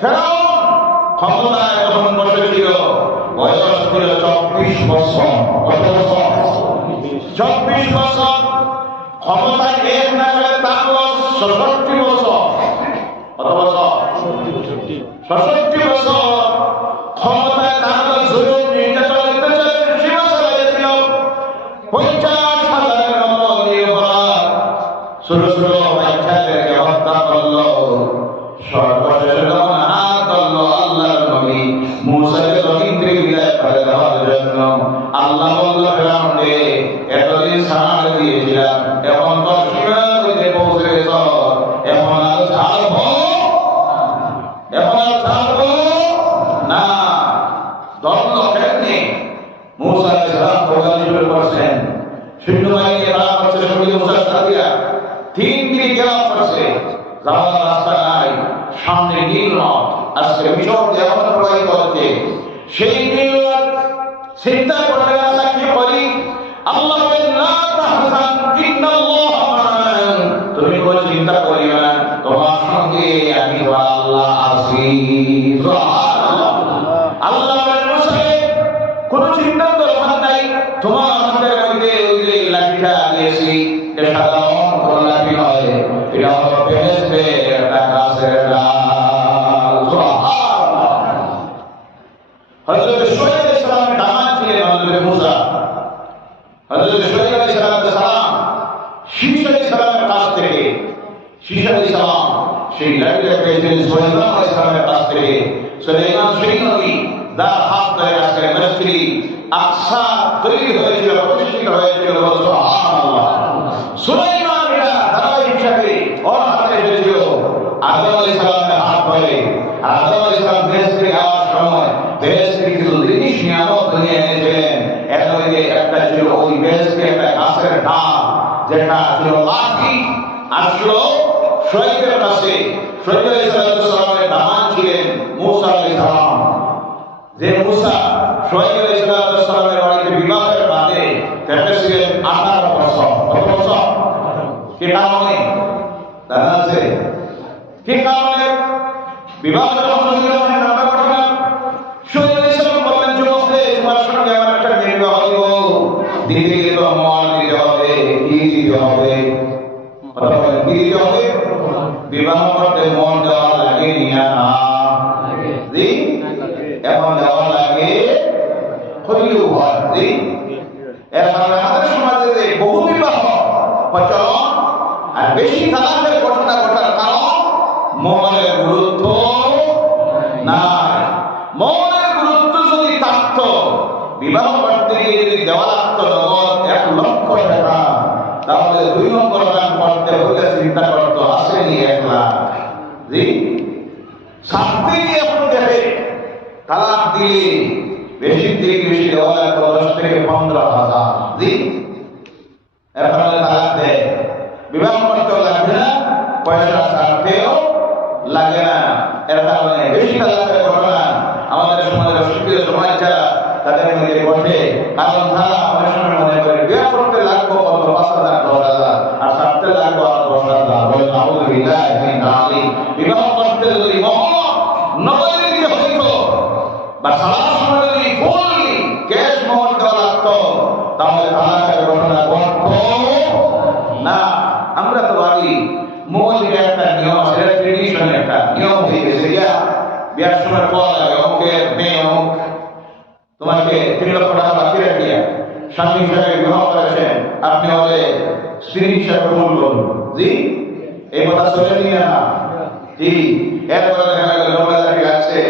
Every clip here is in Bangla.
ফেরাউন ক্ষমতায় যখন বসেছিল বয়স ছিল 24 বছর। কত বছর? 24 বছর ক্ষমতায় এক না গেলে তার বয়স 67 বছর। কত বছর? 67 বছর ক্ষমতায় তার জুলুম নির্যাতন সীমা চালিয়েছিল। 50,000-এর মতো নিরপরাধ ছোট ছোট বাচ্চাদেরকে হত্যা করলো। সর্বশেষ যখন হাত ধরলো আল্লাহর নবী মুসাকে জমিন থেকে বিদায় করে দেওয়ার জন্য, আল্লাহ বলল ফেরাউনকে, এতদিন ছাড় দিয়েছিলাম, এখন তো সীমাতে পৌঁছে গেছ, এখন আর ছাড়বো না। ধরল কেমনি? মুসা আলাইহিস সালাম প্রবাদী শুরু করছেন, সৈন্যবাহিনী তারা করছে শহীদ মুসার সাথীরা 3 দিন গেরাপ করছে, যাওয়ার রাস্তা নাই, সামনে নীল নদ, আজকে মিশর যেমন প্রবাহিত হচ্ছে, সেই নীল নদ চিন্তা করলে আল্লাহ কি করি? আল্লাহ বলেন লা তাহজান ইন্নাল্লাহা মা'ানা, তুমি কোনো চিন্তা করিও না, তোমার সঙ্গে আমি আল্লাহ আছি। আল্লাহ বলেন মুসা, কোনো চিন্তা দরকার নাই, তোমার হাতের মধ্যে ওই যে লাঠিটা দিয়েছি, এটা সাধারণ কোনো লাঠি নয়, এটা হলো বেহেশতের একটা গাছের ডাল। হযরত শুআয়ব আলাইহিস সালামের দামাত ছিলেন হযরত মুসা। হযরত শুআয়ব আলাইহিস সালাম শীশ আলাইহিস সালামের কাছ থেকে, শীশ আলাইহিস সালাম সেই লাঠিটা পেয়েছিলেন সুলাইমান আলাইহিস সালামের কাছ থেকে। সুলাইমান সেই নবী যার হাত ধরে আজকে মসজিদ আকসা তৈরি হয়েছিল, প্রতিষ্ঠিত হয়েছিল। সুবহানাল্লাহ। সুলাইমান এরা ধারাবাহিক হিসাবে ওর হাতে এসেছিল আদম আলাইহিস সালামের হাত ধরে। আদম আলাইহিস সালাম বেহেশত থেকে আসার সময় বেহেশত থেকে কিছু জিনিস নিয়ামত নিয়ে এনেছিলেন। এর মধ্যে একটা ছিল ওই বেহেশতের একটা গাছের ডাল, যেটা ছিল লাঠি। আসলো শুআয়বের কাছে, শুআয়ব আলাইহিস সালামের দামান ছিলেন মুসা আলাইহিস সালাম। যে মুসা শুআয়ব আলাইহিস সালামের বাড়িতে বিবাহের বাদে কেটেছিলেন 18 বছর। কত বছর? কি কারণে? জানা আছে কি কারণে বিবাহ যখন হইল? নামে ঘটনা শুআয়ব আলাইহিস সালাম বললেন, যুবককে তোমার সঙ্গে আমার একটা বিবাহ দিব, দিতে তো মন দিতে হবে। কি দিতে হবে? কথা বলেন, কি দিতে হবে? বিবাহ করতে মন দেওয়া লাগে নিয়া না জি, এখন দেওয়া লাগে হইলেও হয় জি। এখন আমাদের সমাজে যে বহু বিবাহ প্রচলন আর বেশি তালাকের ঘটনা ঘটার কারণ মনের গুরুত্ব নাই। মনের গুরুত্ব যদি থাকতো, বিবাহ করতে গিয়ে যদি দেওয়া লাগতো নগদ 1 লক্ষ টাকা, তাহলে 2 নম্বর দান করতে হলে চিন্তা করতো আসেনি 1 লাখ জি। শাস্তি এখন দেখে তালাক দিলে বেশি থেকে বেশি দেওয়া লাগতো 10 থেকে 15,000 জি। এখন তালাক দেয়, বিবাহ করতেও লাগবে না, পয়সা ছাড়তেও লাগে না। এর কারণে বেশি তালাকের ঘটনা আমাদের সমাজে শিক্ষিত সমাজ যারা তাদের মধ্যে ঘটে। কারণ তারা অনেক সময় মনে করে বিয়ে করতে লাগবো কত 5,000 10,000 আর ছাড়তে লাগবো আর 10,000। বলে নাউযুবিল্লাহ মিন যালিক। বিবাহ করতে যদি নগদ দিতে হইতো বা সারা সময় যদি ফুল ক্যাশ মোহর দেওয়া লাগতো, তাহলে তালাকের ঘটনা ঘটতো না। আমরা তো ভাবি মোহরের একটা নিয়ম আছে, ট্রেডিশন একটা নিয়ম হয়ে গেছে। বিয়ার সময় পাওয়া যাবে অমুকের মেয়ে অমুক তোমাকে 3 লক্ষ টাকা বাকি রাখিয়া স্বামী হিসাবে বিবাহ করেছেন, আপনি হলে স্ত্রী হিসাবে কবুল করুন জি। এই কথা চলে নিয়ে না জি। এরপরে দেখা গেল লোকদারি আছে,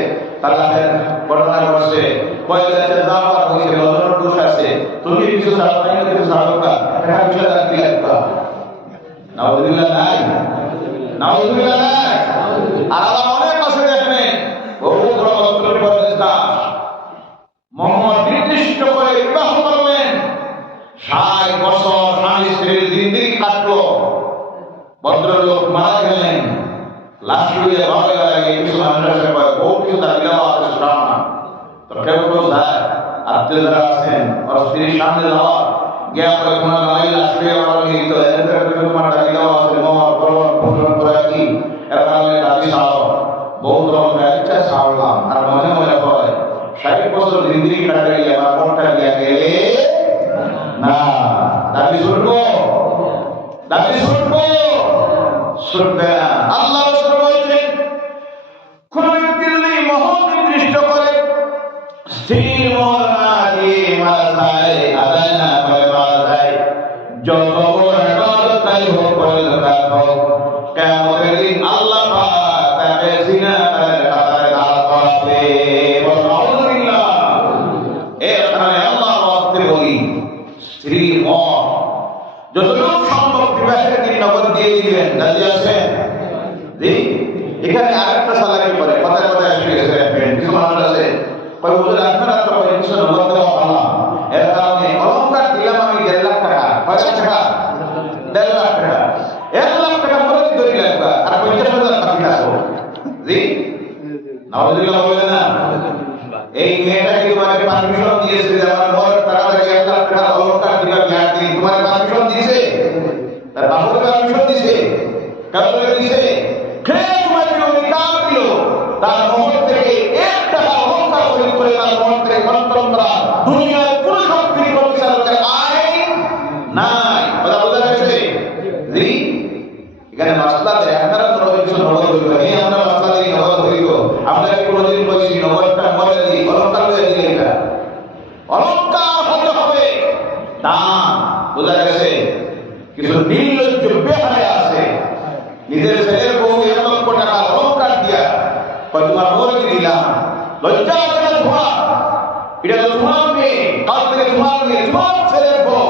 তালাকের ঘটনা ঘটছে, কয়েকটা যাওয়া হয়েছে, অজর দোষ আছে, তুমি কিছু ছাড়ো নাই, কিছু ছাড়ো না, এটা বিষয় রাখতে লাগবে। নাউযুবিল্লাহ নাই, নাউযুবিল্লাহ নাই। আর আল্লাহ অনেক আছে দেখবেন, বহু বড় অন্তরের পরিষ্কার মোহাম্মদ নির্দিষ্ট করে বিবাহ করলেন, 60 বছর স্বামী স্ত্রীর জিন্দেগি কাটলো, ভদ্রলোক মারা গেলেন, লাশ লইয়া ভাবে লাগে কিছু মানুষের বহু কিছু তার বিবাহ আছে না, তো কেউ কেউ যায় আত্মীয় যারা আছেন ওর স্ত্রীর সামনে যাওয়া গিয়া পরে কোনো নয় লাশ পেয়ে ওরা নিহিত এদের তোমার বিবাহ আছে মোহর পরবর পূরণ করে কি এর কারণে দাবি ছাড়ো বহুত রকমের ইচ্ছা ছাড়লাম আর মনে মনে হয় 60 বছর জিন্দিগি কাটাইলে আমার মনটা দিয়া গেলে না দাবি শুনবো শুনবে না। আল্লাহ বলছেন কোন ব্যক্তি যদি মোহর নির্দিষ্ট করে স্থির মোহর না দিয়ে মারা যায় আদায় না করে মারা যায় যত বড় ইবাদতই হোক পরকাল হোক কিয়ামতের দিন আল্লাহ পাক তাকে জিনার কাতারে দাঁড় করাবে। আলহামদুলিল্লাহ। এর কারণে আল্লাহ ওয়াক্তে বলি স্ত্রী মোহর যতটুকু সম্ভব বিবাহের দিন নগদ দিয়ে দিবেন। রাজি আছেন? জি। এখানে আরেকটা সালাকি করে কথায় আসে গেছে কিছু মানুষ আছে কই হুজুর আপনারা তো কিছু নগদ দেওয়া ভালো এর কারণে অলংকার দিলাম আমি 1.5 লাখ টাকা 5 টাকা 1.5 লাখ টাকা 1 লাখ টাকা মনে ধরে লাগবে আর 50,000 টাকা আসো। জি নাউজুবিল্লাহ বলে না এই মেয়েটা কি তোমাকে পারমিশন দিয়েছে যে আমার বড় টাকা লাগে 1 লাখ টাকা অলংকার দিবা বিয়ার দিন তোমার পারমিশন দিয়েছে? তার বাবার পারমিশন দিয়েছে? কারণ দিয়েছে কে তোমাকে অধিকার দিল তার মোহর থেকে 1 টাকা অলংকার তৈরি করে তার মোহর থেকে কন্ট্রোল করা দুনিয়ার কোন শক্তি পরিচালকের আইন নাই। কথা বোঝা গেছে? জি। এখানে মাসলা আছে আপনারা তো কিছু নগদ হইবে এই আমরা মাসলা দিয়ে নগদ হইব আমরা কি কোনদিন কইছি নগদটা মরে দিই অলংকার হয়ে দিই এটা অলংকার হতে হবে দাম। বোঝা গেছে? কিছু নির্লজ্জ বেহায়া আছে নিজের ছেলের বউ 1 লক্ষ টাকা অলংকার দিয়া কয় তোমার বউকে দিলাম লজ্জা করে তোমার এটা তো তোমার মেয়ে কাল থেকে তোমার মেয়ে তোমার ছেলের বউ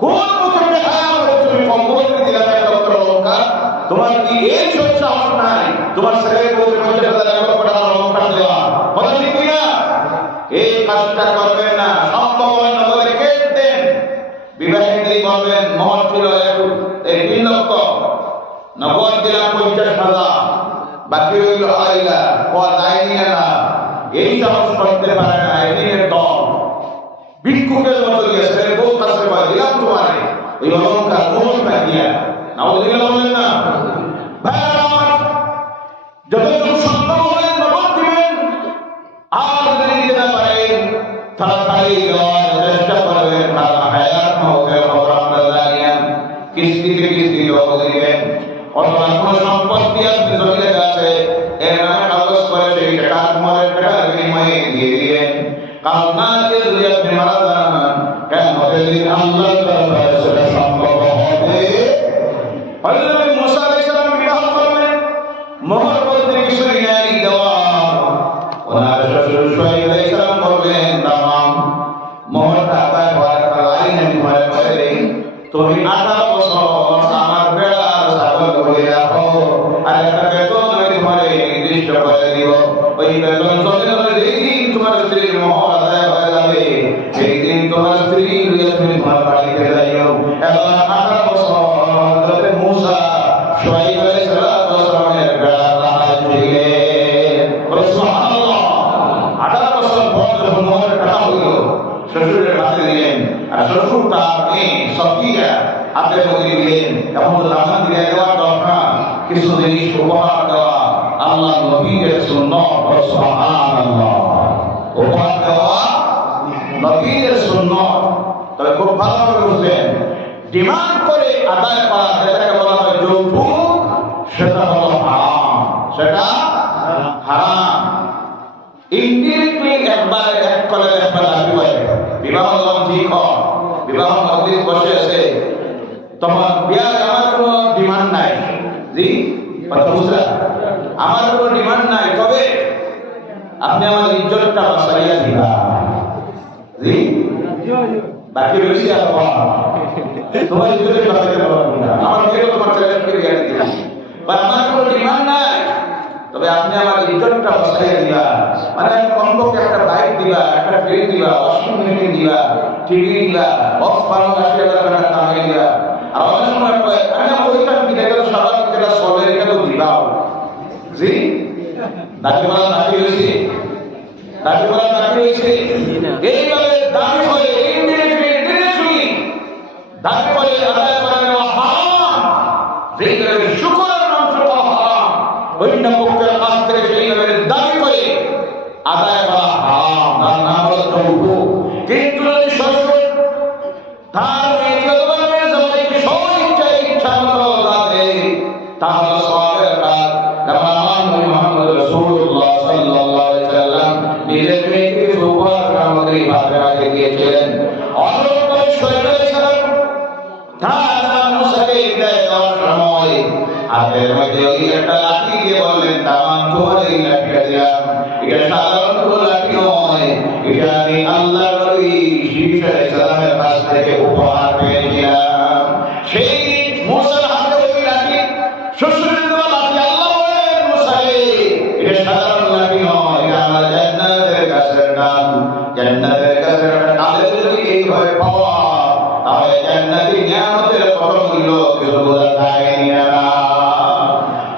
কোন মুখে বেহায়া করে তুমি বউকে দিলাম 1 লক্ষ অলংকার তোমার কি এই সাহস নাই তোমার ছেলের বউকে 50,000 লক্ষ টাকা অলংকার দেওয়া? কথা ঠিক না? এই কাজটা করবেন না। সম্ভব হয় নগদ কেটে দেন। বিবাহিত বলবেন মোহর ছিল 3 লক্ষ নগদ দিলাম 50,000 বাকি রইল 2.5 লাখ কোয়া যায়নি না এই সাহস করতে পারে না এদিনের দল ভিক্ষুকের মতো গিয়েছে বউ কাছে দিলাম তোমারে ওই অলংকার মোহরটা দিয়া নাউজুবিল্লাহ বলেন না ভাই যতটুকু সম্ভব হয় নগদ দিবেন আর যদি দিতে না পারেন তাড়াতাড়ি দেওয়ার চেষ্টা করবেন কারণ হায়াত মৌতের খবর আমরা জানি না কিস্তিতে দিবেন অথবা কোনো সম্পত্তি আপনি জমিতে আছে এর নামে কাগজ করে সেই টাকা তোমার টাকার বিনিময়ে দিয়ে দিবেন কারণ না দিয়ে যদি আপনি মারা যান কিয়ামতের দিন আল্লাহর দরবারে সেটা সম্ভব হবে। হযরত মুসা আলাইহিস সালাম বিবাহ করলেন মোহর বলতে কিছুই নাই দেওয়া ওনার শ্বশুর শুআয়ব আলাইহিস সালাম বললেন তামাম মোহরটা আদায় হওয়ার একটা লাইন আমি তোমার বলে দেই তুমি 18 বছর আমার বেড়ার ছাগল করে রাখো আর একটা বেতন আমি তোমার নির্দিষ্ট করে দিব ওই বেতন জমিনে যেই দিন তোমার স্ত্রীর মোহর আদায় হয়ে যাবে সেই দিন তোমার স্ত্রী তুমি তোমার বাড়িতে যাইও। এবং 18 বছর হযরত মুসা শুআয়ব আলাইহিস সালামের বেড়ার রাখাল ছিলেন। সুবহানাল্লাহ। 18 বছর পর যখন মোহর টাকা হইল শ্বশুরের হাতে দিলেন আর শ্বশুর তার মেয়ে সফিয়া হাতে বলে দিলেন এবং দামান দিয়ে দেওয়ার দরকার কিছু জিনিস উপহার দেওয়া আল্লাহ নবীর সুন্নাত। সুবহানাল্লাহ। উপহার দেওয়া নবীর সুন্নাত। তবে খুব ভালোভাবে বুঝবেন ডিমান্ড করে আদায় করা যেটাকে বলা হয় যৌতুক সেটা হলো হারাম। সেটা হারাম। ইনডিরেক্টলি একবার এক করে একবার দাবি করে বিবাহ ঠিক হয় বিবাহ মজলিস বসে আছে তখন বিয়ার আমার কোনো ডিমান্ড নাই। জি কথা বুঝলা? আমার কোনো ডিমান্ড নাই তবে আপনি আমার ইজ্জতটা বাঁচাইয়া দিবা। জি বাকি রয়েছে তোমার ইজ্জতের বাঁচাইতে পারবো না আমার মেয়েও তোমার ছেলেকে বিয়া দিবা বা আমার কোনো ডিমান্ড নাই তবে আপনি আমার ইজ্জতটা বাঁচাইয়া দিবা। মানে কমপক্ষে একটা বাইক দিবা একটা ফ্রিজ দিবা ওয়াশিং মেশিন দিবা টিভি দিবা বক্স বানানো 80,000 টাকা দামে দিবা আর অনেক সময় আমি ওইটা দিতে গেলে সারা যেটা চলে এটা তো দিবাও। জি দাবি বলা দাবি হয়েছে এইভাবে দাবি করে ইনডিরেক্টলি দাবি করে আদায় করে নেওয়া হারাম। যেই শুকরের মাংস খাওয়া হারাম কর্তৃপক্ষের কাছ থেকে সেইভাবে দাবি করে আদায় করা হারাম, তার নাম হলো তৌকুফ। কিন্তু যদি সরাসরি তার ব্যক্তিগতভাবে জমাইকে স্বইচ্ছায় ইচ্ছামতো দাঁড়ে, তাহলে সওয়াবের কাজ। কারণ আমার নবী মুহাম্মদ রাসূলুল্লাহ সাল্লাল্লাহু আলাইহি ওয়াসাল্লাম নিজের মেয়েকে উপহার সামগ্রী ভাগে দিয়েছিলেন। অন্যতম শরীফ আলাইহিস সালাম তার মুসাকে বিদায় দেওয়ার সময় হাতের মধ্যে ওই একটা লাঠি দিয়ে বললেন, তামান তোমার এই লাঠিটা দিলাম, এটা সাধারণ কোনো লাঠি নয়, এটা আমি আল্লাহর নবী শীষ আলাইহিস সালামের কাছ থেকে উপহার পেয়েছিলাম। সেই মুসার হাতে ওই লাঠি, শ্বশুরের দেওয়া লাঠি, আল্লাহ বলেন মুসাকে এটা সাধারণ লাঠি নয়, এটা আমার জান্নাতের গাছের ডাল। জান্নাতের গাছের ডালের যদি এইভাবে পাওয়া, তাহলে জান্নাতি নিয়ামতের কত মূল্য কিছু বোঝা যায়নি না।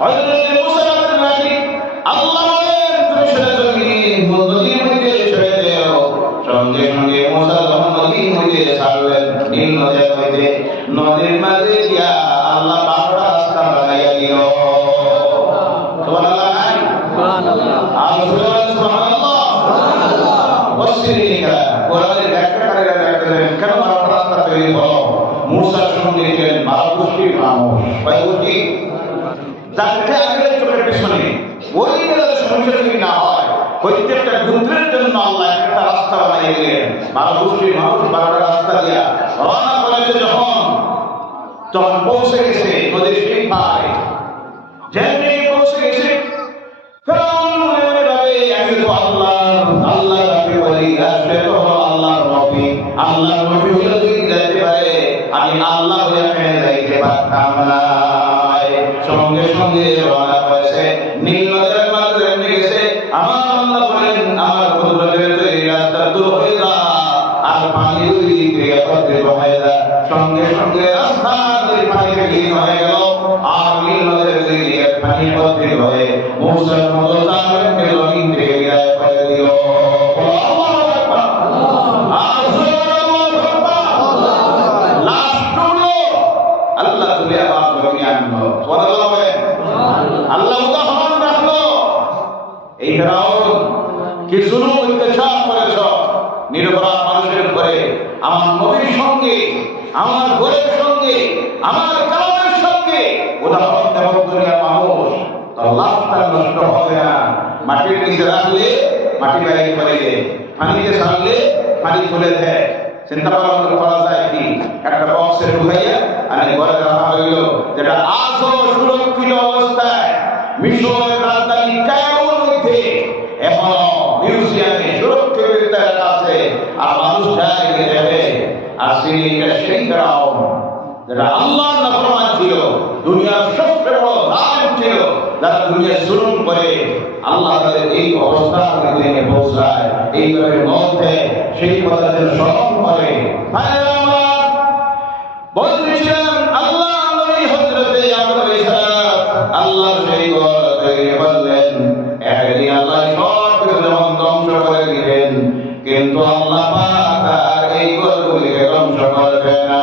হযরত মুসা আলাইহিস আল্লাহ বলেন তুমি সেটা নদীর মধ্যে ছেড়ে দাও। সঙ্গে সঙ্গে মুসা যখন নদীর মধ্যে ছাড়লেন, নীল নদের মধ্যে, নদীর মাঝে গিয়া আল্লাহ বারোটা রাস্তা বানাইয়া দিল। সুবহানাল্লাহ, সুবহানাল্লাহ, আর সুবহানাল্লাহ, মুফাসসিরিনরা কোরআনের ব্যাখ্যাকারীরা দেখেন কেন বারোটা রাস্তা তৈরি হলো। মুসার সঙ্গে ছিলেন 12 গোষ্ঠীর মানুষ, কয় গোষ্ঠী? যাতে আগের চোখের পিছনে ওই যাতে সমস্যা যদি না হয়, প্রত্যেকটা গোত্রের জন্য আল্লাহ একটা রাস্তা বানিয়ে দিলেন। 12 গোষ্ঠীর মানুষ 12টা রাস্তা দিয়া রওনা করেছে। যখন পৌঁছে গেছে নদীর সেই পারে, যেমনি পৌঁছে গেছে, ফেরাউন মনে ভাবে আমি তো আল্লাহ রাব্বি বলি, আসলে তো আল্লাহর নবী, আল্লাহর নবী হলে যদি যাইতে পারে, আমি আল্লাহ হয়ে যাইতে পারতাম না। সঙ্গে সঙ্গে রওনা করেছে, নীল নদের মাঝে এমনি গেছে। আমার আল্লাহ বলেন আমার কুদরতের তৈরি রাস্তা দূর হয়ে যা, আর পানি দুই দিক থেকে একত্রিত হয়ে যা। সঙ্গে সঙ্গে রাস্তা দুই পানিতে বিলীন হয়ে গেল, আর নীল নদের দুই দিকে পানি একত্রিত হয়ে মুসার মতো জালেমকে জমিন থেকে বিদায় করে দিল। আল্লাহ তুলে আবার জমিনে আনলো। আল্লাহ উদাহরণ রাখলো, এই ফেরাউন কি জুলুম অত্যাচার করেছ নিরপরাধ মানুষের উপরে, আমার নবীর সঙ্গে, আমার ঘরের সঙ্গে, আমার কালামের সঙ্গে উদাহরণ দেব। দুনিয়ার মানুষ তার লাভটা নষ্ট হবে না। মাটির নিচে রাখলে মাটি বাইরে করে দেয়, পানিতে ছাড়লে পানি খুলে দেয়। চিন্তা করা যায় কি? একটা বক্সে ঢুকাইয়া আর ঘরে রাখা হইল, যেটা আজও সুরক্ষিত অবস্থায় মিশরের রাজধানী কায়রোর মধ্যে এখনো মিউজিয়ামে সুরক্ষিত আছে। আর মানুষ যায় দেখে, আর সেই ফেরাউন যেটা আল্লাহর নাফরমান ছিল, দুনিয়ার সবচেয়ে বড় জালেম ছিল, যারা দুনিয়া জুলুম করে, আল্লাহ তাদের এই অবস্থার মধ্যে পৌঁছায়। এইভাবে মধ্যে সেই কথাদের স্মরণ করে বলছিলেন আল্লাহ নবী হযরতে ইয়াকুব আলাইহিস সালাম, আল্লাহ সেই ঘর তৈরি করলেন। একদিন আল্লাহ সব কিছু ধ্বংস করে দিলেন, কিন্তু আল্লাহ পাক আর এই ঘরগুলিকে ধ্বংস করবে না।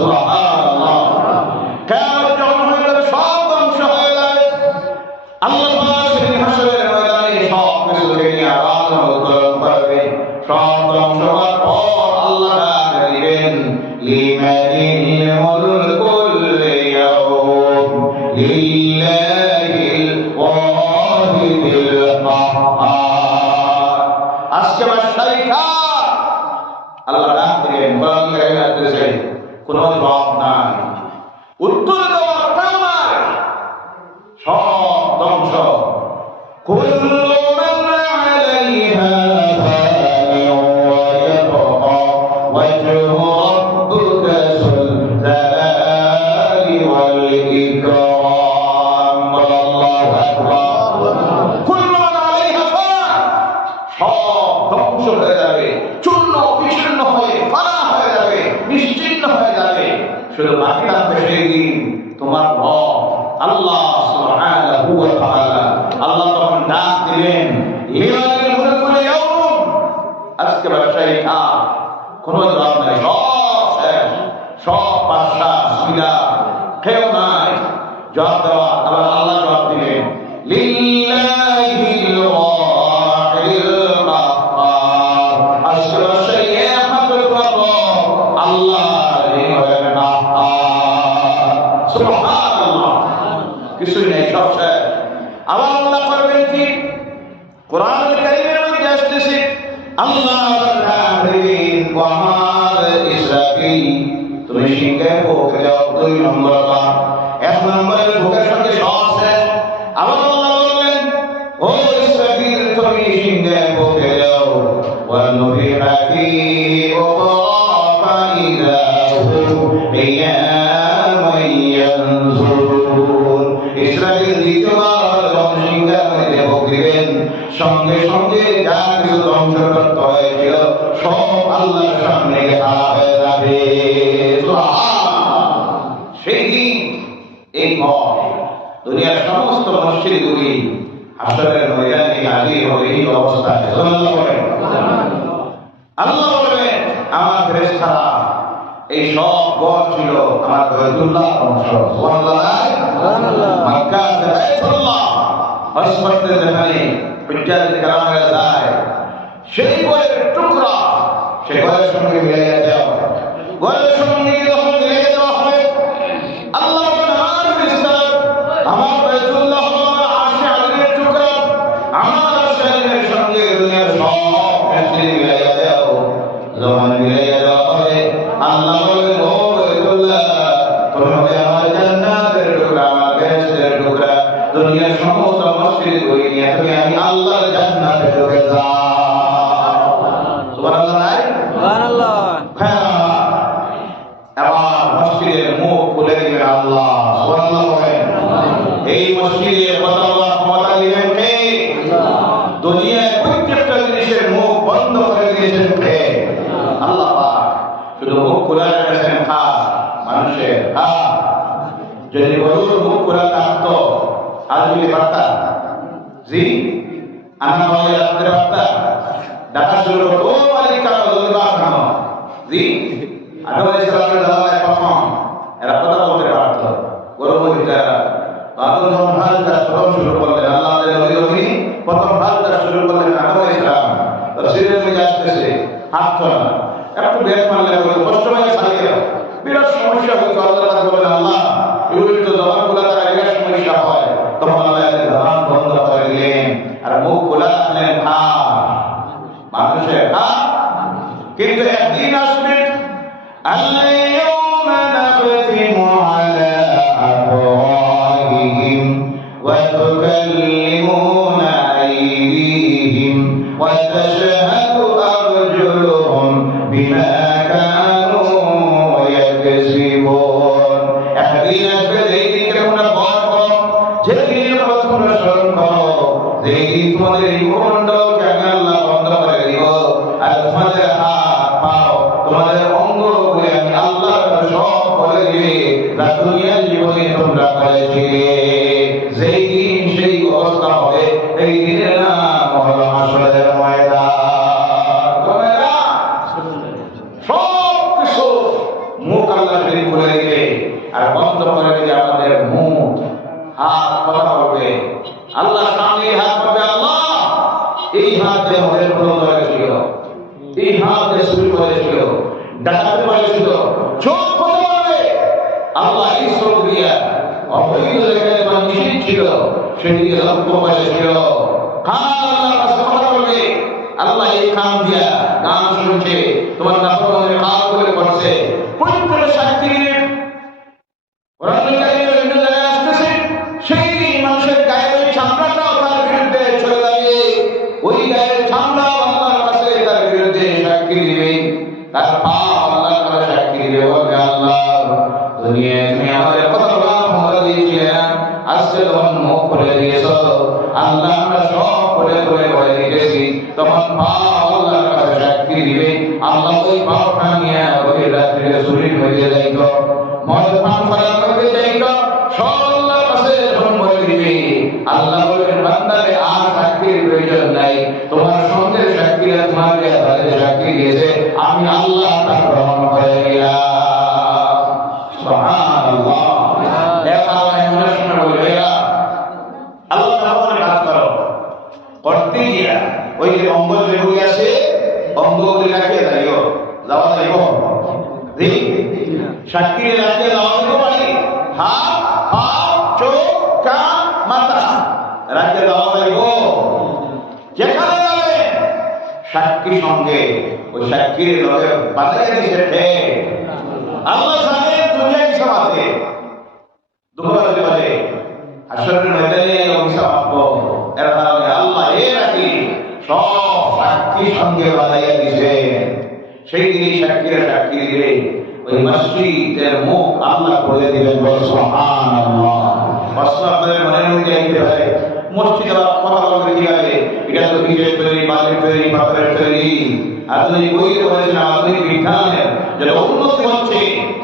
সুবহানাল্লাহ, কিয়ামত যখন হয়ে যাবে, সব ধ্বংস হয়ে যাবে। আল্লাহ পাক সেই হাসরের ময়দানে সব কিছু নিয়ে আবার উত্তোলন করবে। সব ধ্বংস হওয়ার পর আল্লাহ ডাক দিবেন, লিমানিল মুলকুল ইয়াউম লিল্লাহিল ওয়াহিদিল কাহ্হার। আজকে বাদশাহী কার? আল্লাহ ডাক দিবেন। কোরআন কারীমে আছে কোনো জবাব নাই, উত্তর দেওয়ার কেউ নাই, সব ধ্বংস। কুল্লু মান আলাইহা ফানিন ওয়া ইয়াবকা ওয়াজহু রাব্বিকা যুল জালালি ওয়াল ইকরাম। আল্লাহু আকবার। কুল্লু মান আলাইহা ফান, সব ধ্বংস হয়ে যাবে, চূর্ণ বিচূর্ণ হয়ে ফানা হয়ে যাবে, নিশ্চিহ্ন হয়ে যাবে। শুধু বাকি থাকবে সেই দিন তোমার রব আল্লাহ সুবহানাহু ওয়া তাআলা। আল্লাহ তখন ডাক দিলেন, সব শেষ। আবার আল্লাহ করবেন কি? কোরআন কারীমের মধ্যে আসতেছে আল্লাহ কাফিরিন ওয়া মাল ইসরাফিল, তুমি সিংহে ভোগ দাও 2 নম্বর কাজ, 1 নম্বরের ভোগের সঙ্গে সব শেষ। আবার আল্লাহ বললেন ও ইসরাফিল তুমি সিংহে ভোগ দাও ওয়া নুফিখা ফি উখরা ফাইদাহু কিয়ামুন ইয়ানজুরুন। ইসরাফিল দ্বিতীয়বার যখন সিংহের মধ্যে ভোগ দিবেন, সঙ্গে সঙ্গে যা কিছু ধ্বংসপ্রাপ্ত হয়েছিল সব আল্লাহর সামনে খাড়া হয়ে যাবে। সেই দিন এই ভয় দুনিয়ার সমস্ত মসজিদগুলি হাসরের ময়দানে হাজির হবে এই অবস্থায়। আল্লাহ বলবেন আমার ফেরেশতারা এই সব ঘর ছিল আমার বাইতুল্লাহ অংশ। সুবহানাল্লাহ। মক্কা বাইতুল্লাহ হসপিটাল যেখানে বিজ্ঞান কালামের যায়, সেই ঘরের টুকরা সে ঘরের সঙ্গে মিলাইয়া দেওয়া, ঘরের সঙ্গে যখন মিলাইয়া দেওয়া হবে আল্লাহ আমার ফেরেশতারা আমার বাইতুল্লাহ আরশে আজিমের টুকরা আমার আরশে আজিমের সঙ্গে দুনিয়ার সব মসজিদ মিলাইয়া দাও। যখন মিলাইয়া দেওয়া হবে আল্লাহ বলবেন ও বাইতুল্লাহ তুমি হবে আমার জান্নাতের টুকরা, আমার বেহেশতের টুকরা, দুনিয়ার সমস্ত মসজিদ বই নিয়ে তুমি আমি আল্লাহর জান্নাতে ঢুকে যাও। সুবহানাল্লাহ। সুবহানাল্লাহ। হ্যাঁ, এবার মসজিদের মুখ খুলে দিবেন আল্লাহ। সুবহানাল্লাহ। এই মসজিদের কথা আল্লাহ ক্ষমতা দিবেন কে? দুনিয়ার প্রত্যেকটা জিনিসের মুখ বন্ধ করে দিয়েছেন কে? আল্লাহ পাক। শুধু মুখ খোলা রেখেছেন খাস মানুষের। যদি গরুর মুখ খোলা থাকতো আজকে পারতা? জি আনা হয় রাখতে পারতা? ডাকা শুরু করতো ও মালিক কাকা জলদি বাসানো। জি আদম আলাইহিস সালামের জামানায় প্রথম এরা কথা বলতে পারত গরুর মধ্যে। আদম যখন হালটা শুরু করলেন আল্লাহ নবী প্রথম হালটা শুরু করলেন আদম আলাইহিস সালাম। তফসীরের মধ্যে আসতেছে হাত তোলা একটু বের মারলে কষ্ট হয়ে ছাড়িয়ে বিরাট সমস্যা হতো। আল্লাহ বললেন আল্লাহ এগুলি তো জবান খোলা তারা বিরাট সমস্যা হয়, তখন আল্লাহ জবান বন্ধ করে দিলেন আর মুখ খোলা রাখলেন খা মানুষের খা। কিন্তু একদিন আসবে اليوم نختم على أفواههم وتكلمنا أيديهم وتشهد أرجلهم بما كانوا يكسبون। একদিন আসবে যেদিন তোমরা ভয় করো, যেদিন তোমরা স্মরণ করো, যেদিন তোমাদের এই মুখমণ্ডলকে আমি আল্লাহ বন্ধ করে দিব আর তোমাদের হাত পাও তোমাদের অঙ্গগুলি আমি আল্লাহ সব বলে দিবে যা দুনিয়ার জীবনে তোমরা করেছিলে। যেই দিন সেই অবস্থা হবে এই দিনের নাম হলো হাসরের ময়দান। সব কিছু মুখ আল্লাহ যদি খুলে দিবে আর বন্ধ করে দিবে আমাদের মুখ, হাত কথা বলবে আল্লাহ সামনে হাত পাবে আল্লাহ এই হাত দিয়ে আমাদের কোনো করেছিল, এই হাত দিয়ে শুরু করেছিল, ডাকাতে পারেছিল, চোখ কথা বলবে আল্লাহ এই চোখ দিয়া অবৈধ জায়গায় বা নিষিদ্ধ ছিল সেদিকে লক্ষ্য করেছিল। কান আল্লাহর কাছে কথা বলবে আল্লাহ এই কান দিয়া গান শুনছে, তোমার নাফরমানের কান করে করছে। প্রত্যেকটা সাক্ষী সেই মানুষের গায়ের চামড়াটাও তার বিরুদ্ধে চলে যাবে, ওই গায়ের চামড়াও আল্লাহর কাছে তার বিরুদ্ধে সাক্ষী দিবে, তার পা আল্লাহর কাছে সাক্ষী দিবে। বলবে আল্লাহ দুনিয়ায় তুমি আমাদের কথা বলা ক্ষমতা দিয়েছিলে না, আজকে যখন মুখ খুলে দিয়েছ আল্লাহ আমরা সব খুলে খুলে বলে দিয়েছি, তখন পা আল্লাহর কাছে সাক্ষী দিবে। আল্লাহ ওই পাওটা নিয়ে গভীর রাত্রিতে চুরির হয়ে যাইত, মদ পান করার হয়ে যাইত, সব আল্লাহর কাছে যখন বলে দিবে আল্লাহ বলবেন বান্দারে আর সাক্ষীর প্রয়োজন নাই, তোমার সঙ্গে সাক্ষী তোমার সাক্ষী দিয়েছে আমি আল্লাহ তা গ্রহণ করে নিলাম। সুবহানাল্লাহ। আল্লাহ কাজ করো করতে গিয়া ওই যে অঙ্গ যেগুলি আছে অঙ্গগুলি রাখিয়ে যাইও, যাওয়া যাইব সাক্ষী রাখিয়ে যাওয়া যেতে পারি। হাত পা চোখ কান রাখতে দেওয়া লাগব। যেখানে যাবে সাক্ষী সঙ্গে ওই সাক্ষীর লোকে বাঁচাই দিচ্ছে। আল্লাহ জানেন দুনিয়া হিসাব আছে, দুঃখবাদী বলে হাসরের ময়দানে অভিশাপ পাবো। এর কারণে আল্লাহ এর আগে সব সাক্ষী সঙ্গে বাঁধাইয়া দিছে। সেই দিনই সাক্ষীরা সাক্ষী দিবে, ওই মসজিদের মুখ আল্লাহ করে দিবেন। সুবহানাল্লাহ। প্রশ্ন আপনাদের মনের মধ্যে আসতে পারে, মসজিদ কথা বলতে কি লাগে? এটা তো বিজয় তৈরি, বাজেট তৈরি, পাথরের তৈরি। আধুনিক বইতে বলেছেন আধুনিক বিজ্ঞানের যেটা উন্নতি হচ্ছে,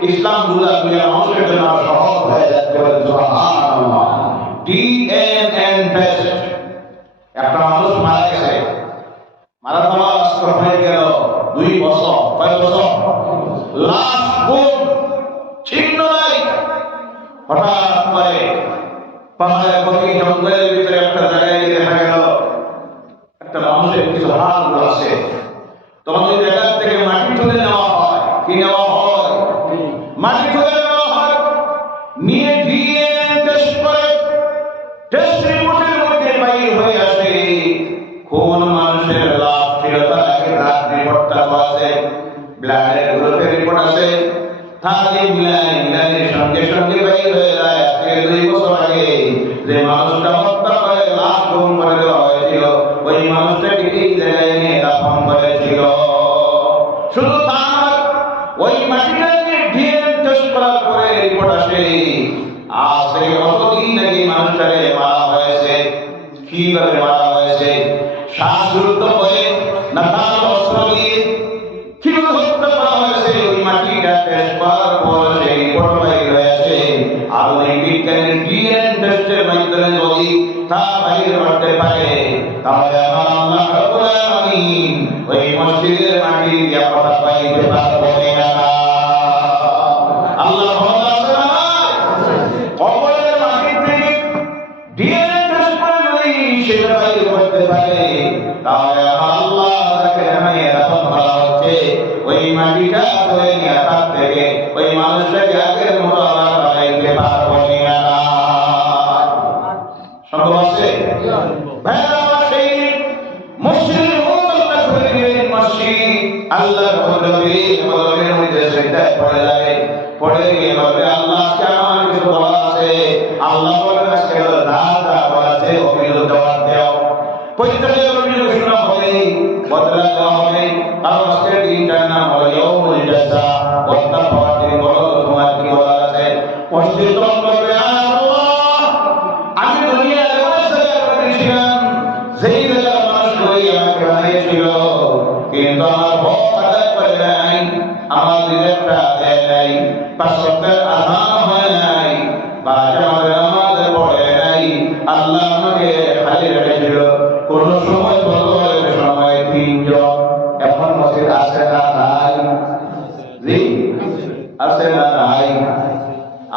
ইসলাম দুনিয়ার মানুষের জন্য সহজ হয়ে যাচ্ছে। সুবহানাল্লাহ। DNA test. একটা মানুষ মারা গেছে, মারা যাওয়া হয়ে গেল 2 বছর, 5 বছর, লাশ গুম ছিন্ন নাই। হঠাৎ করে পাহাড়ের গভীর জঙ্গলের ভিতরে একটা জায়গায় দেখা গেল একটা মানুষের কিছু হাড় আছে। তখন ওই জায়গা থেকে মাটি তুলে নেওয়া হয়। কি নেওয়া হয়? মাটি তুলে নেওয়া হয়, নিয়ে ডিএনএ টেস্ট করে টেস্ট রিপোর্টের মধ্যে বাইর হয়ে আসে কোন মানুষের লাশ ছিল। তার আগে ব্লাড রিপোর্টটা আছে, ব্লাডের গ্রুপের রিপোর্ট আছে। তাহলে মিলানের সঙ্গে সঙ্গে বাইর হয়ে যায় আজকে 2 বছর আগে যে মানুষটা হত্যা করে লাশ গুম করে দেওয়া হয়েছিল, ওই মানুষটাকে এই জায়গায় নিয়ে দাফন করেছিল। শুধু তা নয়, ওই মাটিটা নিয়ে ডিএনএ টেস্ট করার পরে রিপোর্ট আসে আজ থেকে কতদিন আগে মানুষটাকে মারা হয়েছে, কিভাবে মারা হয়েছে, শ্বাসরুদ্ধ করে না তার অস্ত্র দিয়ে কিভাবে হত্যা করা হয়েছে। ওই মাটিটা টেস্ট করার পর সেই রিপোর্ট বাইর হয়েছে। আর ওই বিজ্ঞানের ডিএনএ টেস্টের মাধ্যমে যদি তা বাইর করতে পারে, তাহলে আমার আল্লাহ রাব্বুল আলামিন ওই মসজিদের মাটি দিয়ে কথা পাইতে পারবো না। আল্লাহ ক্ষমতা আছে না? কবরের মাটি থেকে ডিএনএ টেস্ট করে যদি সেটা বাইর করতে পারে, তাহলে আল্লাহ তাকে জানিয়ে রাখুন বলা হচ্ছে ওই মাটিটা ধরে নিয়ে তার থেকে ওই মানুষটাকে আগের মতো আবার বানাইতে পারবো না। সম্ভব আছে? সেই মসজিদের মুখ আল্লাহ করে দিলেন। মসজিদ আল্লাহর বদলের মধ্যে সেটা পড়ে যাবে, পড়ে গিয়ে বলবে আল্লাহ আজকে আমার কিছু বলা আছে। আল্লাহ বলেন আজকে যা বলা আছে অভিযোগ জবাব দেও। প্রত্যেকের অভিযোগ শোনা হবে, বদলা দেওয়া হবে। কারণ আজকের দিনটার নাম হলো ইয়াউমুল জাযা। বদলা পাওয়ার দিন বলো তোমার কি বলা আছে? মসজিদ তখন বলবে আল্লাহ আমি দুনিয়ার এমন জায়গা করেছিলাম যেই জায়গার মানুষ করে আমাকে বানিয়েছিল, কিন্তু আমার হক আদায় করে নাই, আমার রিজেক্টটা দেয় নাই, 5 ওয়াক্তের আযান হয় নাই, বা জামাতের নামাজ পড়ে নাই। আল্লাহ আমাকে খালি রেখেছিল। কোন সময় বদলের সময় 3 জন। এখন মসজিদ আছে না নাই? জি আছে না নাই?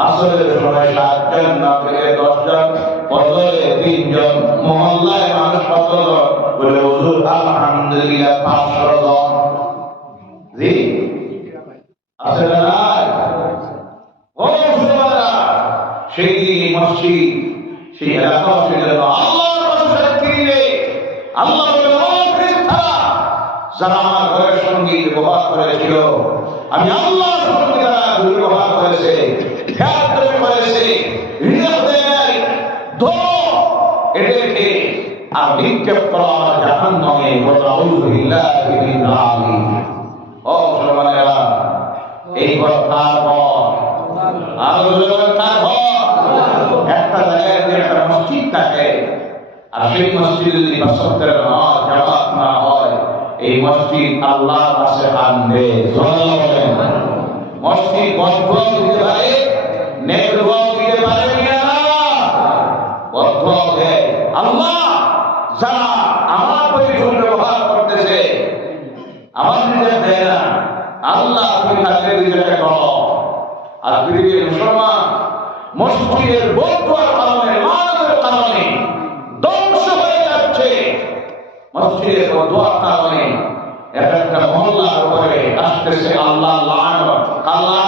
আসরের সময় 7 জন, নফলে 10 জন, ফজরে 3 জন, মহল্লায় মানুষ কত জন? বলে হুজুর আলহামদুলিল্লাহ 500 জন। জি আছে না নাই? ও মুসলমানরা, সেই দিন মসজিদ সেই এলাকা ছিল আল্লাহর মানুষের তীরে। আল্লাহ বলে ও ফেরেশতারা, যারা আমার ঘরের সঙ্গে ব্যবহার করেছিল, আমি আল্লাহর সঙ্গে যারা দুর্ব্যবহার করেছে, খেয়াল করেছে, হৃদয় দেয় ধরো এদেরকে আর নিক্ষেপ করা জাহান্নামে। ওয়াউযু বিল্লাহি মিন যালিক। ও মুসলমানেরা, এই কথার পর আরো তারপর একটা জায়গায় যে একটা মসজিদ থাকে, আর সেই মসজিদে যদি 5 ওয়াক্তের নামাজ জামাত না হয়, এই মসজিদ আল্লাহর কাছে আনবে। মসজিদ বদ্ধ দিতে পারে, নেতৃত্ব দিতে পারে না, বদ্ধ হবে। আল্লাহ যারা আমার পরিচয় ব্যবহার করতেছে, আমার নিজের দেয় না, আল্লাহ তুমি তাদের নিজেকে করো। আর পৃথিবীর মুসলমান মসজিদের বদুয়ার কারণে, মানবের কারণে ধ্বংস হয়ে যাচ্ছে। মসজিদের বদুয়ার কারণে একটা মহল্লার উপরে আসতেছে আল্লাহ লানত। আল্লাহ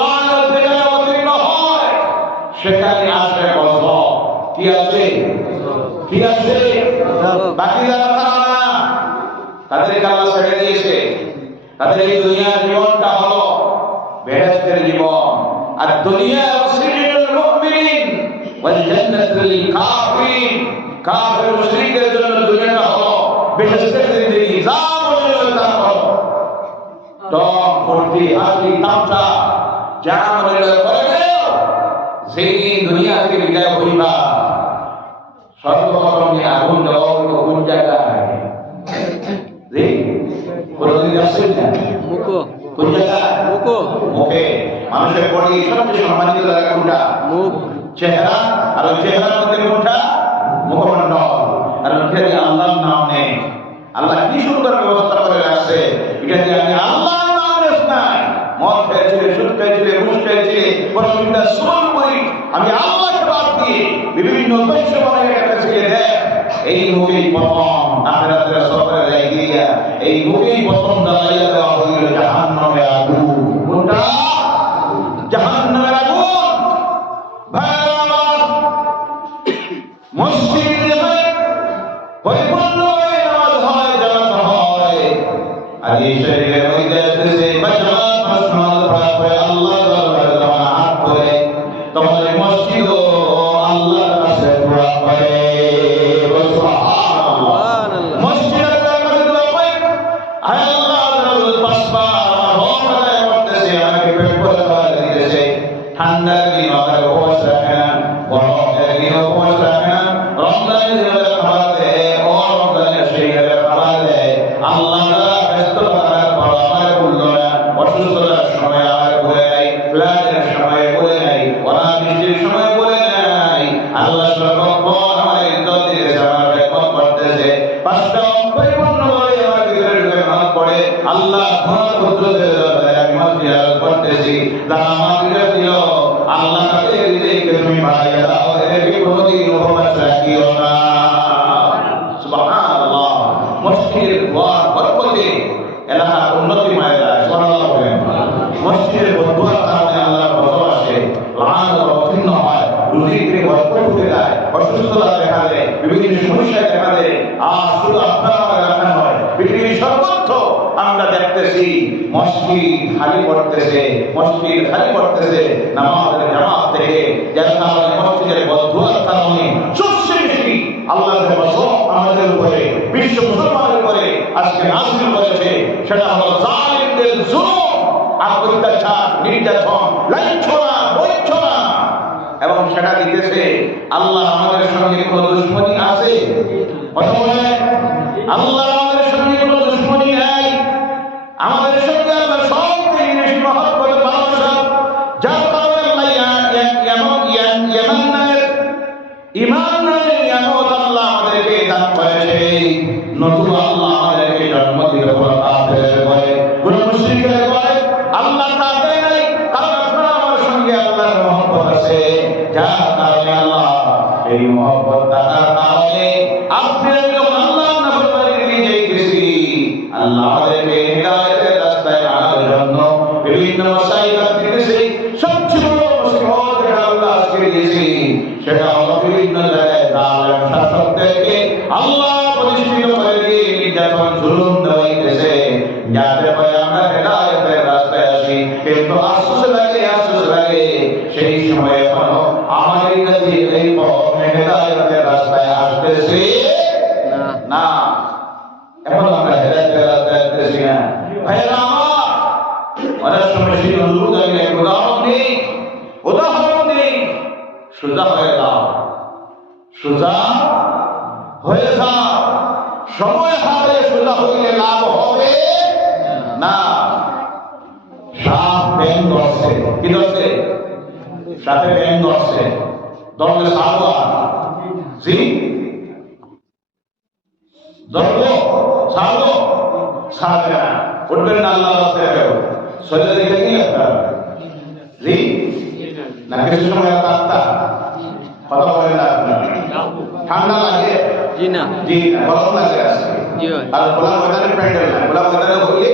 লানত যেখানে অতীর্ণ হয় সেখানে আসে গজব। কি আছে? কি আছে? বাকি যারা তারা না, তাদেরকে আল্লাহ ছেড়ে দিয়েছে। তাদের এই দুনিয়ার জীবনটা হলো বেহেশতের জীবন, আর দুনিয়া সিজনুল মুমিনিন ওয়াল জান্নাতুল কাফিরিন। কাফির মুশরিকদের জন্য দুনিয়াটা হলো বেহেশতের জিন্দেগি, জামুল হলো টক ফুর্তি হাসি তামসা জামুল করে গেল। যেই দুনিয়া থেকে বিদায় হইবা সর্বপ্রথম আগুন দেওয়া হইল কোন জায়গায়? জি কোনদিন যাচ্ছেন না মুখো? কোন জায়গায়? মুখো। মুখে। মানুষের বডি সবচেয়ে সম্মানিত জায়গা কোনটা? মুখ। চেহারা। আর ওই চেহারার মধ্যে কোনটা? মুখমণ্ডল। আর ওখানে আল্লাহর নাম নেই। আল্লাহ কি সুন্দর ব্যবস্থা করে রাখছে, এটা দিয়ে আমি আল্লাহর নাম নেই, মদ খেয়েছিলে, সুদ খেয়েছিলে, ঘুষ খেয়েছিলে, পরশুটা শ্রম করি, আমি আল্লাহকে বাদ দিয়ে বিভিন্ন দৈশ্য বানিয়ে রেখেছিলে। দেখ এই মুখেই প্রথম আখিরাতের সফরে যাই গিয়া এই মুখেই প্রথম জ্বালাইয়া দেওয়া হইল জাহান্নামের আগুন। কোনটা? জাহান্নামের আগুন। মসজিদে পরিপূর্ণ হয়ে নামাজ হয়, জানাজা হয়, আর এই শরীরের মধ্যে এসেছে বাজার মাসমাল প্রাপ্ত আল্লাহ দরবারে যখন হাত করে তোমাদের মসজিদও আল্লাহর কাছে দোয়া করে। মসজিদের কাছে দোয়া করে, আয় আল্লাহ রব্বুল পাসবার আমার হক আদায় করতেছে, আমাকে পেট ভরে খাবার দিতেছে। ঠান্ডার দিন আমাকে উপবাস রাখে না, গরমের দিন উপবাস রাখে না, রমজানের দিনে খাবার দেয়, রমজানের সেই খাবার দেয়। আল্লাহ ব্যস্ত থাকার পর আমার বলল না, অসুস্থতার সময় আমার বলে নাই, ফ্লাইটের সময় বলে নাই, অনাবৃষ্টির সময় বলে নাই। আল্লাহ সর্বক্ষণ আমার ইজ্জত দিতেছে, আমার খেদমত করতেছে। পাঁচটা পরিপূর্ণ করে আমার ভিতরে ঢুকে নামাজ পড়ে আল্লাহ তোমার পুত্রদের দরবারে আমি মসজিদ করতেছি। যারা আমার ভিতরে দিল আল্লাহ তাদের হৃদয়কে তুমি বাড়াইয়া দাও, এদেরকে কোনোদিন উপবাস রাখিও না। সুবহানাল্লাহ। মসজিদের দোয়ার বরকতে এলাকা উন্নতিময় যায়। সুবহানাল্লাহ বলেন। মসজিদের দোয়ার কারণে আল্লাহর গজব আসে, লানত অবতীর্ণ হয়, রুজিতে বরকত উঠে যায়, অসুস্থতা দেখা দেয়, বিভিন্ন সমস্যা দেখা দেয়। আর শুধু আপনার দেখা নয়, পৃথিবীর সর্বত্র আমরা দেখতেছি মসজিদ খালি পড়তেছে, মসজিদ খালি পড়তেছে নামাজের জামাত থেকে। যার কারণে মসজিদের বদদুয়ার কারণে সবচেয়ে বেশি আল্লাহর গজব আমাদের উপরে, বিশ্ব মুসলমানের উপরে আজকে নাযিল হয়েছে। সেটা হলো জালিমদের জুলুম, অত্যাচার, নির্যাতন, লাঞ্ছনা, বঞ্চনা। এবং সেটা দিতেছে আল্লাহ। আমাদের সঙ্গে কোনো দুশমনী আছে? কথা বলেন। আল্লাহ আমাদের সঙ্গে কোনো দুশমনী নাই। আমাদের সঙ্গে আল্লাহ সবচেয়ে বেশি মহব্বত, ভালোবাসা। যার কারণে আল্লাহ ইমানের নিয়ামত আল্লাহ আমাদেরকে দান করেছে। নতুন আল্লাহ আমাদেরকে জন্ম দিল কোনো কাফেরের ঘরে, কোনো মুশরিকের ঘরে। আল্লাহ তা দেয় নাই, কারণ আপনার আমার সঙ্গে আল্লাহর মহব্বত আছে। যার কারণে আল্লাহ এই মহব্বত থাকার কারণে আপনি যখন আল্লাহর নাফরমানি দিয়ে যাইতেছি, আল্লাহ আমাদেরকে হিদায়াতের রাস্তায় আনার জন্য বিভিন্ন ওয়াসাইল দিতেছে। সবচেয়ে বড় মুসিবত যেটা আল্লাহ আজকে দিয়েছে সেটা হলো বিভিন্ন জায়গায় জালেম শাসকদেরকে আল্লাহ প্রতিষ্ঠিত করে দিয়ে নির্যাতন জুলুম দেওয়াইতেছে, যাতে করে আমরা হিদায়াতের রাস্তায় আসি। কিন্তু আফসোস লাগে সেই সময় এখনো আমাদের কাছে এই পথ হিদায়াতের রাস্তায় আসতেছে না। এখন আমরা হিদায়াতের রাস্তায় আসতেছি না। ভাইরা আমার, অনেক সময় সেই অনুরোধ আমি এক উদাহরণ দিই। সোজা হয়ে যাও, সোজা হয়ে যাও। সময় হাতে সোজা হইলে লাভ হবে না। সাপ ব্যাং ধরছে, কি ধরছে? সাপে ব্যাং ধরছে, ধরলে সারবা? জি ধরবো, ছাড়বো? ছাড়বে না। উঠবেন না আল্লাহ রাস্তায়, সোজা দিকে কি আপনার? জি না, কিছু সময় রাস্তা কথা বলে না। ঠান্ডা লাগে? জি না। জি গরম লাগে আজকে। আর খোলা ময়দানে প্যান্ডেল না, খোলা ময়দানে হইলে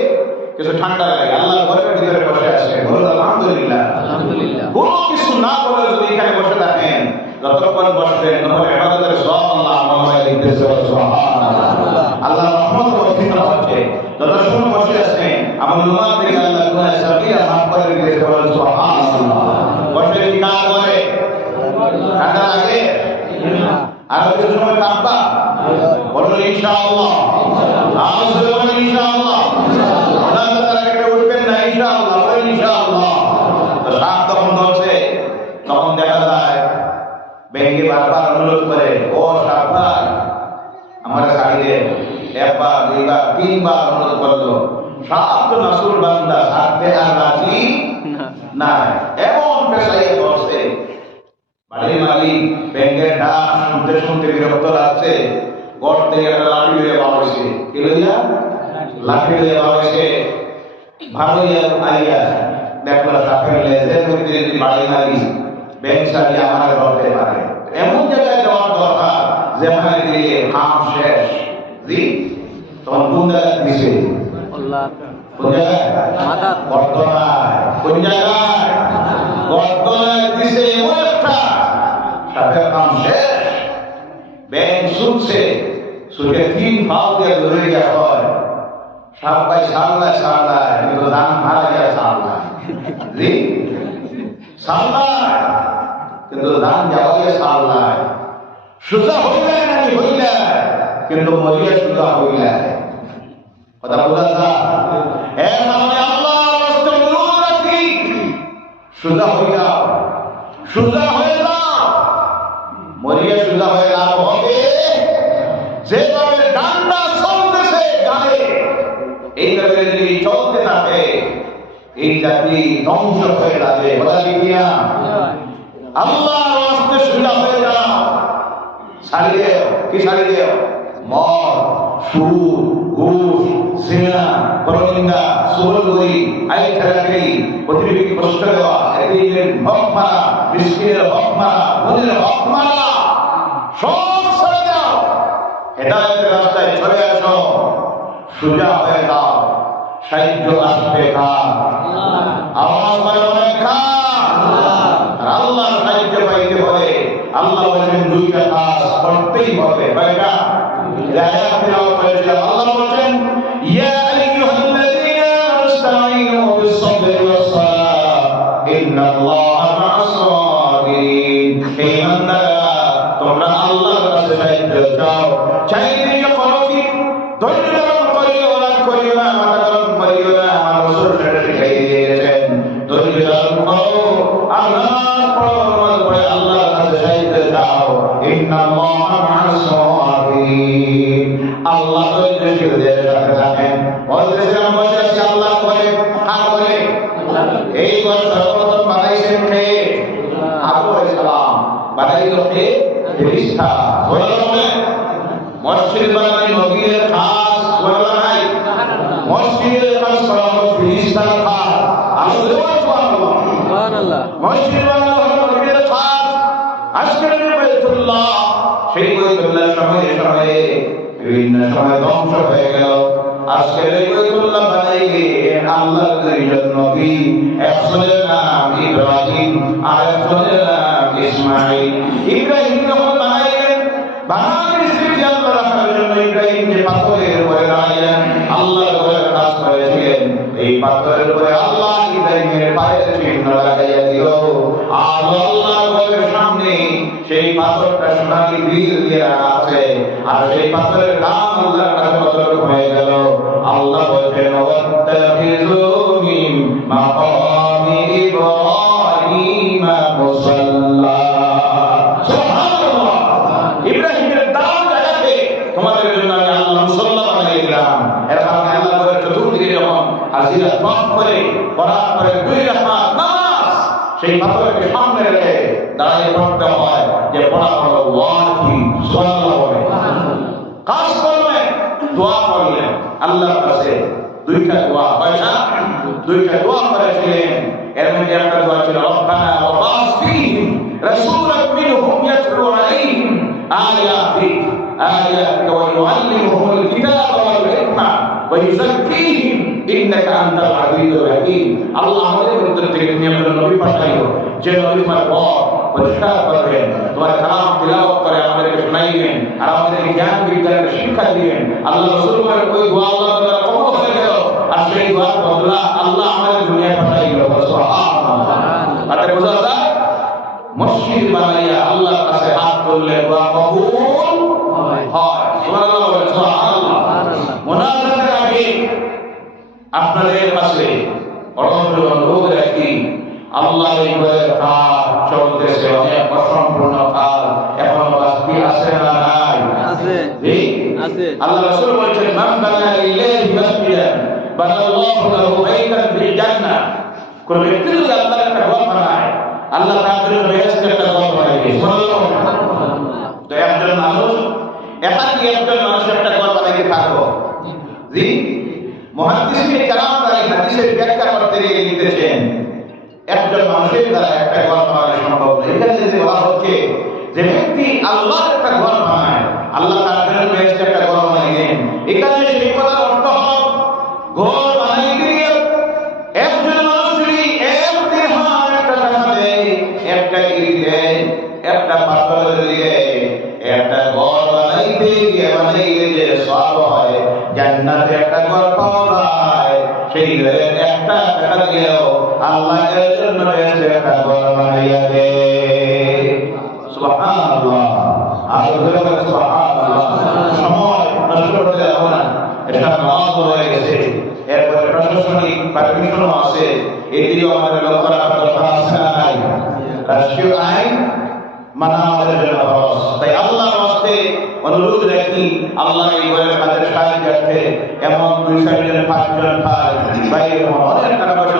কিছু ঠান্ডা লাগে। আল্লাহ ঘরের ভিতরে বসে আছে, বলুন আলহামদুলিল্লাহ। আলহামদুলিল্লাহ। কোনো কিছু না বলে যদি এখানে বসে থাকেন যতক্ষণ বসবেন তখন ইবাদতের সওয়াব আল্লাহ আমলে দিতেছে সুবহানাল্লাহ। আল্লাহ রহমত বর্ষিত হচ্ছে। যতক্ষণ বসে আছেন আমল নামা থেকে আল্লাহ গুনাহ সাগীরা মাফ করে দিতেছে সুবহানাল্লাহ। বসে কি কাজ করে? ঠান্ডা লাগে? আর কিছু সময় কাঁপবা? বলো ইনশাআল্লাহ। আওয়াজ করে ইনশাআল্লাহ। ওনার তারা উঠবেন না ইনশাআল্লাহ, বলো ইনশাআল্লাহ। তো সাপ তখন বলছে, তখন দেখা যায় ব্যাংকে বারবার অনুরোধ করে, ও সাপ ভাই আমার ছাড়িয়ে একবার দুইবার তিনবার অনুরোধ করলো। সাপ তো নাসুর বান্দা, সাপে আর রাজি না, এমন পেশায় বসে। বাড়ির মালিক ব্যাংকের ডাক শুনতে শুনতে বিরক্ত লাগছে, গড় থেকে একটা লাঠি লইয়া বাড়ছে। কি লইয়া? লাঠি লইয়া বাড়ছে। ভালোই আইয়া দেখলো সাপের লেজে মধ্যে যদি বাড়ি মারি ব্যাংক চালিয়ে আমার ধরতে পারে। এমন জায়গায় যাওয়ার দরকার যেখানে দিলে হাম শেষ। জি, তখন কোন জায়গায় দিছে? কোন জায়গায়? বর্তমায়। কোন জায়গায়? বর্তমায় দিছে। এমন একটা সাপের হাম শেষ, ব্যাংক শুনছে, শুনে 3 ফাল দিয়ে ধরে গিয়া হয় সাপ ভাই সাল্লাহ সাল্লাহ, কিন্তু দান মারা গিয়া সাল্লাহ। জি, সাল্লাহ কিন্তু দান যাওয়া গিয়া সাল্লাহ। সুজা হইলে নাকি হইলে, কিন্তু মরিয়া সুজা হইলে। কথা বোঝা যায়? এর মানে আল্লাহ রাস্তা অনুরোধ রাখি, সুজা হয়ে যাও, সুজা হয়ে যাও। মরিয়া সুজা হয়ে লাভ হবে যেভাবে ডান্ডা চলতেছে গায়ে, এইভাবে যদি চলতে থাকে এই জাতি ধ্বংস হয়ে যাবে। বলা কি না? আল্লাহ রাস্তে সুজা হয়ে যাও, ছাড়িয়ে কি ছাড়িয়ে? মদ, সুদ, ঘুষ, জিনা, পরনিন্দা, সুবলগুরি, আইখারাকি, প্রতিবেশীকে কষ্ট দেওয়া, এতিমের হক মারা, মিসকিনের হক মারা, গরিবের হক মারা, সব ছেড়ে দাও। হেদায়েতের রাস্তায় চলে আসো, সোজা হয়ে যাও। সাহায্য আসবে কার? আওয়াজ করে অনেক কার? আল্লাহর সাহায্য পাইতে হলে আল্লাহ বলেন 2টা কাজ করতেই হবে। কয়টা? আয়াত তেলাওয়াত করেছিলাম। আল্লাহ বলেন, ইয়া আইয়ুহাল্লাযীনা ইসতাঈনু বিস-সাবরি ওয়াস-সালাহ ইন্নাল্লাহা মা'আস-সাবিরিন। হে বান্দারা, তোমরা আল্লাহর কাছে সাহায্য চাও, চাইতে করো কি? ধৈর্য ধারণ করিও না, করিও না, মাথা গরম করিও না। আমার রাসূল সেটা শিখিয়ে দিয়েছেন। ধৈর্য ধারণ করো, আল্লাহর পরে আল্লাহর কাছে সাহায্য চাও। ইন্নাল্লাহা মা'আস-সাবিরিন। আল্লাহ ধৈর্যশীলদের সাথে থাকেন। বলতেছিলাম বসে আল্লাহ করে, কার করে? এই ঘর সর্বপ্রথম বানাইছেন কে? আদম আলাইহিস সালাম। বানাইলো কে? ফেরেশতা। মসজিদ বানাই নবীর খাস, বলা নাই? মসজিদের খাস করা হলো ফেরেশতার খাস। আল্লাহ সুবহানাল্লাহ। মসজিদ বানানো হলো নবীর খাস। আজকের বাইতুল্লাহ, সেই বাইতুল্লাহ সময়ে সময়ে বিভিন্ন সময় ধ্বংস হয়ে গেল। আজকের বাইতুল্লাহ বানাইলে আল্লাহর দুইজন নবী, একজনের নাম ইব্রাহিম আর একজনের নাম ইসমাঈল। ইব্রাহিম যখন বানাইলেন, বানানোর স্মৃতি আল্লাহ রাখার জন্য ইব্রাহিম যে পাথরের উপরে দাঁড়াইলেন, আল্লাহর উপরে কাজ করেছিলেন। এই পাথরের উপরে আল্লাহ ইব্রাহিমের পায়ের চিহ্ন লাগাইয়া দিল। আর আল্লাহর সামনে সেই পাথরটা সোনালি গ্রিল দিয়ে রাখা আছে। আর সেই পাথরের দাম আল্লাহর কাছে কতটুকু হয়ে গেল? আল্লাহ বলেন, ওয়াত্তাখিযু মিন মাকামি ইব্রাহিম মুসাল্লা। সুবহানাল্লাহ। ইব্রাহিমের দাম জায়গাতে তোমাদের জন্য আমি আল্লাহ মুসাল্লা বানিয়ে দিলাম। এর কারণে আল্লাহ বলেন, চতুর্দিকে যখন হাজিরা পাঠ করে পড়ার পরে 2 রাকাত নামাজ সেই পাথরকে সামনে রেখে দাঁড়িয়ে পড়তে হয়, যে পড়া হলো ওয়াজিব। সুবহানাল্লাহ। কাজ করলেন, দোয়া করলেন আল্লাহর কাছে। 2টা দোয়া, কয়টা? 2টা দোয়া করেছিলেন। এর মধ্যে একটা দোয়া ছিল, রব্বানা ওয়া বা'থ ফীহিম রাসূলান মিনহুম ইয়াতলু আলাইহিম আয়াতিকা ওয়া ইউআল্লিমুহুমুল কিতাবা ওয়াল হিকমা ওয়া ইউযাক্কিহিম ইন্নাকা আনতাল আজিজুল হাকীম। আল্লাহ আমাদের মধ্য থেকে তুমি আমাদের নবী পাঠাইও, যে নবী তোমার পর পরিষ্কার করবেন, তোমার কালাম তিলাওয়াত করে আমাদেরকে শোনাইবেন আর আমাদেরকে জ্ঞান বিজ্ঞানের শিক্ষা দিবেন। আল্লাহ রাসূল বলেন ওই দোয়া আল্লাহ তাআলা কবুল করে গেল আর সেই দোয়ার বদলা আল্লাহ আমাদের দুনিয়া পাঠাই দিল। সুবহানাল্লাহ। তাতে বোঝা যায় মসজিদ বানাইয়া আল্লাহর কাছে হাত তুললে দোয়া কবুল হয়। সুবহানাল্লাহ বলেন, সুবহানাল্লাহ। মুনাজাতের আগে আপনাদের কাছে অনুরোধ রাখি, আল্লাহ এই ঘরের কাজ চলতেছে, অনেক অসম্পূর্ণ কাজ এখনো বাকি আছে না নাই? আছে, আছে। আল্লাহ রাসূল বলেছেন মান বানা লিল্লাহি মাসজিদান বানাল্লাহু লাহু বাইতান ফিল জান্নাহ। কোন ব্যক্তি যদি আল্লাহর একটা ঘর বানায়, আল্লাহ তার জন্য বেহেশতে একটা ঘর বানাবে। সুবহানাল্লাহ। তো একজন মানুষ একজন মানুষ একটা ঘর বানাইতে থাকো। জি, মুহাদ্দিসিনে কেরাম তারা এই হাদিসের ব্যাখ্যা করতে গিয়ে লিখতেছেন একজন মানুষের দ্বারা একটা ঘর বানানো সম্ভব নয়। এখানে যে বলা হচ্ছে যে ব্যক্তি আল্লাহর একটা ঘর বানায়, আল্লাহ তার জন্য বেহেশতে একটা ঘর বানাইবেন। এখানে সেই কথার অর্থ হল ঘর বানাইতে গিয়ে একজন মানুষ যদি এক দিরহাম একটা টাকা দেয়, একটা ইট দেয়, একটা পাথর দিয়ে একটা ঘর বানাইতে গিয়ে বানাইলে যে সওয়াব হয়, জান্নাতে একটা ঘর পাওয়া যায়, সেই ঘরের একটা টাকা দিলেও আল্লাহ এর জন্য একটা ঘর বানাইয়া দেয়। সুবহানাল্লাহ। আর সুবহানাল্লাহ। সময় নষ্ট করতে যাব না, এটা নামাজ হয়ে গেছে, এরপরে প্রশাসনিক পারমিশনও আছে, এদিকেও আমাদের লক্ষ্য রাখার দরকার আছে না নাই? রাষ্ট্রীয় আইন মানা আমাদের জন্য ফরজ। তাই আল্লাহর রাস্তে অনুরোধ রাখি, আল্লাহ এই ঘরের কাজের সাহায্যার্থে এমন 2-4 জন 5 জন ভাই বাইরে অনেক টাকা পয়সা